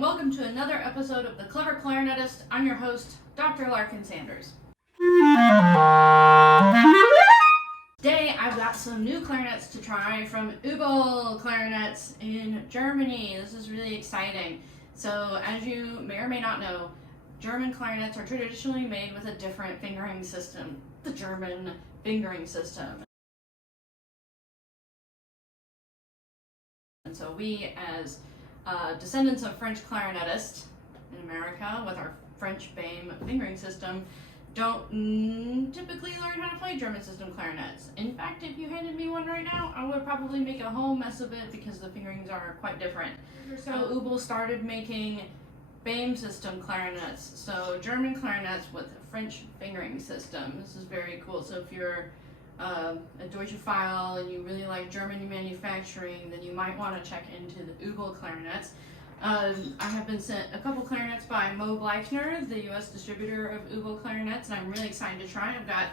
and welcome to another episode of The Clever Clarinetist. I'm your host, Dr. Larkin Sanders. Today, I've got some new clarinets to try from Uebel clarinets in Germany. This is really exciting. So, as you may or may not know, German clarinets are traditionally made with a different fingering system, the German fingering system. And so we, as descendants of French clarinetists in America with our French BAME fingering system, don't typically learn how to play German system clarinets. In fact, if you handed me one right now, I would probably make a whole mess of it because the fingerings are quite different. So Uebel started making BAME system clarinets, so German clarinets with a French fingering system. This is very cool. So if you're a Deutschophile and you really like German manufacturing, then you might want to check into the Uebel clarinets. I have been sent a couple clarinets by Mo Bleichner, the U.S. distributor of Uebel clarinets, and I'm really excited to try. I've got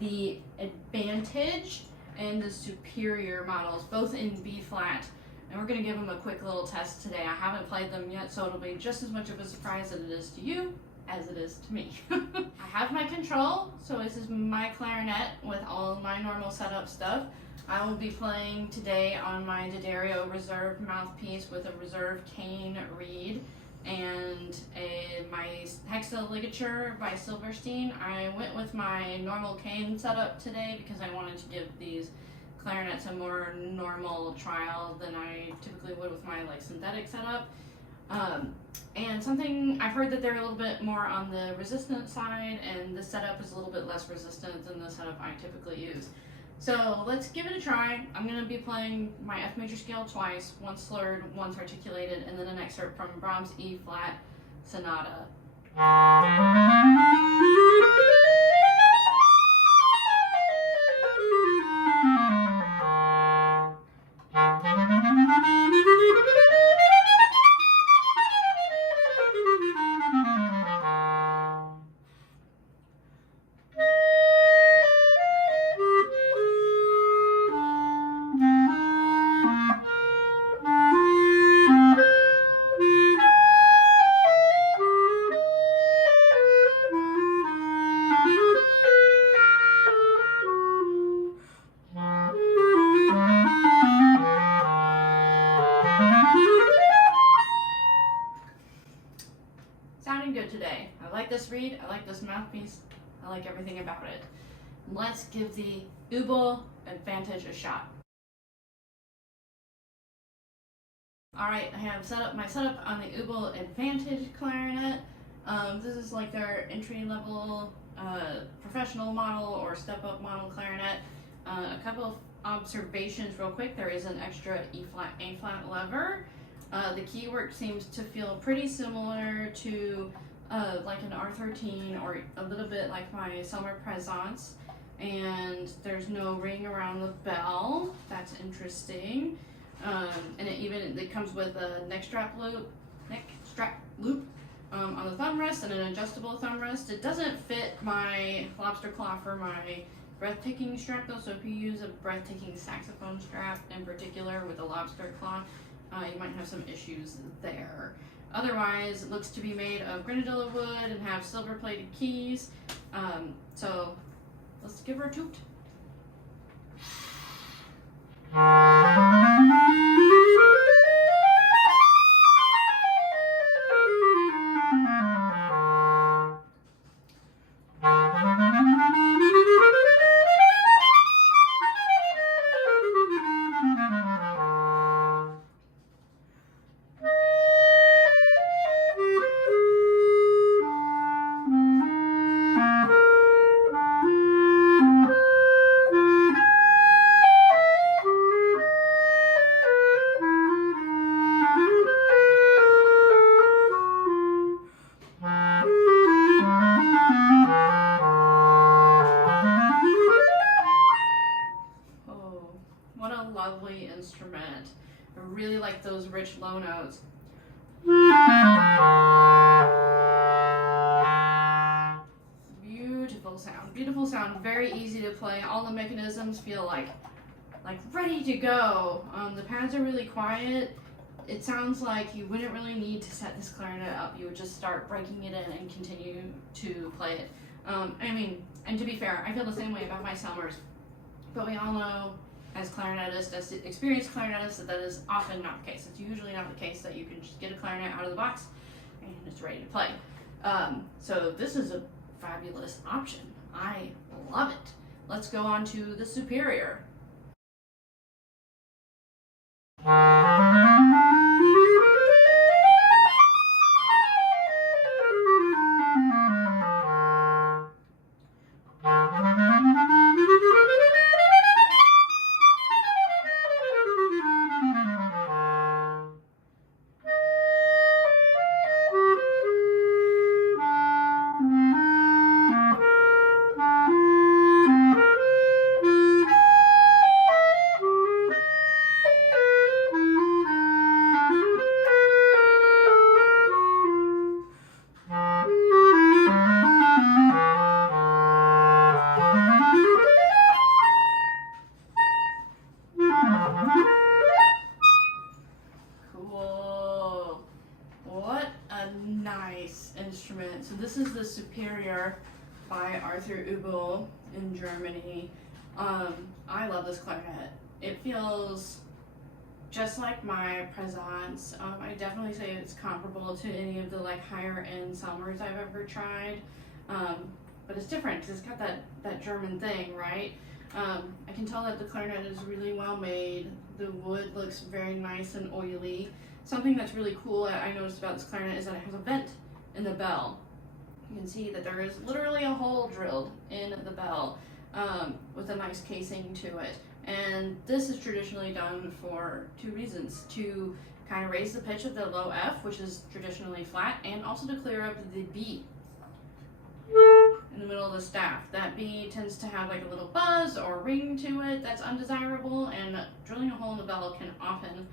the Advantage and the Superior models, both in B flat, and we're going to give them a quick little test today. I haven't played them yet, so it'll be just as much of a surprise as it is to you as it is to me. I have my control, so this is my clarinet with all of my normal setup stuff. I will be playing today on my D'Addario reserve mouthpiece with a reserve cane reed and my hexa ligature by Silverstein. I went with my normal cane setup today because I wanted to give these clarinets a more normal trial than I typically would with my synthetic setup. And something I've heard that they're a little bit more on the resistant side, and the setup is a little bit less resistant than the setup I typically use. So let's give it a try. I'm going to be playing my F major scale twice, once slurred, once articulated, and then an excerpt from Brahms' E flat sonata. Sounding good today. I like this reed, I like this mouthpiece, I like everything about it. Let's give the Uebel Advantage a shot. Alright, I have set up my setup on the Uebel Advantage clarinet. This is like their entry-level professional model or step-up model clarinet. A couple of observations real quick. There is an extra E-flat, A-flat lever. The keywork seems to feel pretty similar to like an R13 or a little bit like my Summer Présence, and there's no ring around the bell. That's interesting. And it comes with a neck strap loop on the thumb rest and an adjustable thumb rest. It doesn't fit my lobster claw for my breathtaking strap though, so if you use a breathtaking saxophone strap in particular with a lobster claw, you might have some issues there. Otherwise, it looks to be made of grenadilla wood and have silver-plated keys. So let's give her a toot. What a lovely instrument. I really like those rich low notes. Beautiful sound, very easy to play. All the mechanisms feel like ready to go. The pads are really quiet, it sounds like you wouldn't really need to set this clarinet up. You would just start breaking it in and continue to play it. I mean, and to be fair, I feel the same way about my Selmers, but we all know as clarinetists, as experienced clarinetists, that is often not the case. It's usually not the case that you can just get a clarinet out of the box and it's ready to play. So this is a fabulous option. I love it. Let's go on to the Superior. Cool. What a nice instrument. So this is the Superior by Arthur Uebel in Germany. I love this clarinet. It feels just like my Présence. I definitely say it's comparable to any of the like higher end Selmers I've ever tried. But it's different because it's got that German thing, right? I can tell that the clarinet is really well made. The wood looks very nice and oily. Something that's really cool I noticed about this clarinet is that it has a vent in the bell. You can see that there is literally a hole drilled in the bell with a nice casing to it. And this is traditionally done for two reasons: to kind of raise the pitch of the low F, which is traditionally flat, and also to clear up the B in the middle of the staff. That B tends to have like a little buzz or ring to it that's undesirable, and drilling a hole in the bell can often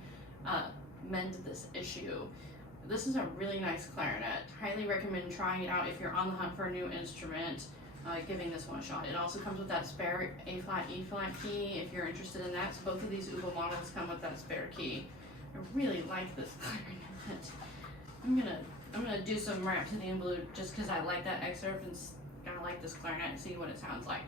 mend this issue. This is a really nice clarinet. Highly recommend trying it out if you're on the hunt for a new instrument, giving this one a shot. It also comes with that spare A flat, E flat key if you're interested in that. So both of these Uebel models come with that spare key. I really like this clarinet. I'm gonna do some Rhapsody in Blue just because I like that excerpt and kind of like this clarinet and see what it sounds like.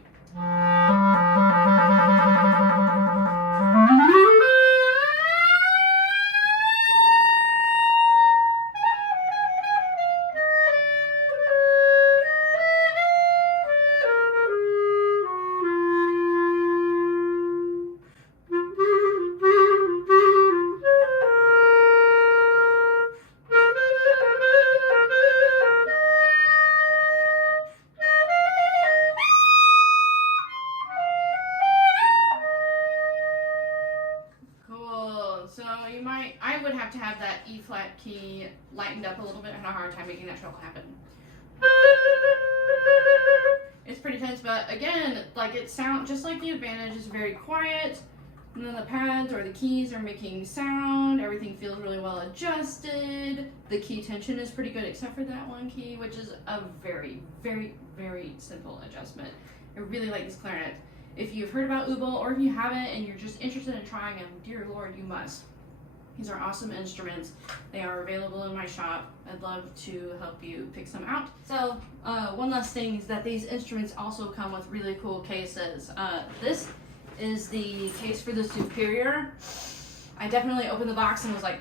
I would have to have that E flat key lightened up a little bit. I had a hard time making that treble happen. It's pretty tense, but again, like it sounds just like the Advantage is very quiet, and then the pads or the keys are making sound. Everything feels really well adjusted. The key tension is pretty good, except for that one key, which is a very, very, very simple adjustment. I really like this clarinet. If you've heard about Uebel, or if you haven't and you're just interested in trying them, dear Lord, you must. These are awesome instruments. They are available in my shop. I'd love to help you pick some out. So one last thing is that these instruments also come with really cool cases. This is the case for the Superior. I definitely opened the box and was like,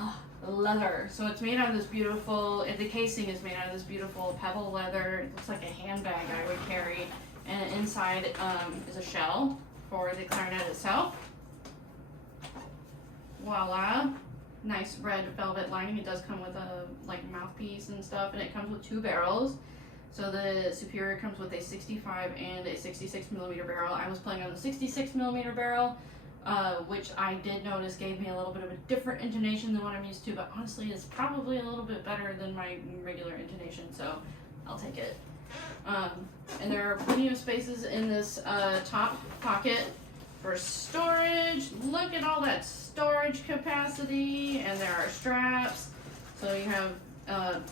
oh, leather. So it's made out of this beautiful, the casing is made out of this beautiful pebble leather. It looks like a handbag I would carry. And inside is a shell for the clarinet itself. Voila, nice red velvet lining. It does come with a like mouthpiece and stuff, and it comes with two barrels. So the Superior comes with a 65 and a 66 millimeter barrel. I was playing on the 66 millimeter barrel, which I did notice gave me a little bit of a different intonation than what I'm used to, but honestly it's probably a little bit better than my regular intonation, so I'll take it. And there are plenty of spaces in this top pocket for storage. Look at all that storage capacity, and there are straps. So you have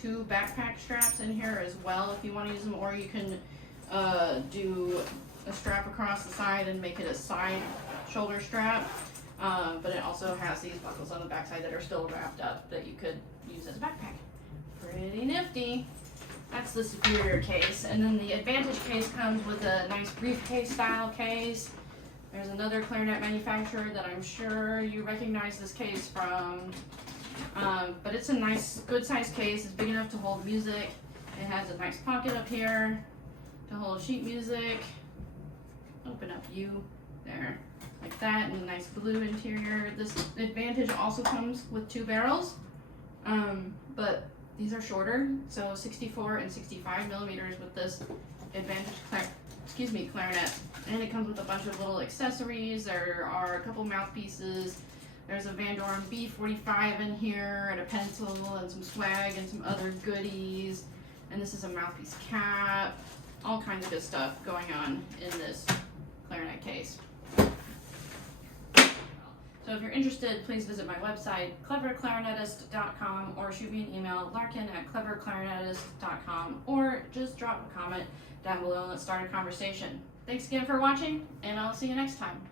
two backpack straps in here as well if you want to use them, or you can do a strap across the side and make it a side shoulder strap. but it also has these buckles on the backside that are still wrapped up that you could use as a backpack. Pretty nifty. That's the superior case. And then the Advantage case comes with a nice briefcase style case. There's another clarinet manufacturer that I'm sure you recognize this case from. But it's a nice, good sized case. It's big enough to hold music. It has a nice pocket up here to hold sheet music. Open up U there, like that, and a nice blue interior. This Advantage also comes with 2 barrels, but these are shorter, so 64 and 65 millimeters with this Advantage clarinet. And it comes with a bunch of little accessories. There are a couple mouthpieces. There's a Van Doren B45 in here, and a pencil, and some swag, and some other goodies. And this is a mouthpiece cap. All kinds of good stuff going on in this clarinet case. So if you're interested, please visit my website, cleverclarinetist.com, or shoot me an email, larkin@cleverclarinetist.com, or just drop a comment down below and let's start a conversation. Thanks again for watching, and I'll see you next time.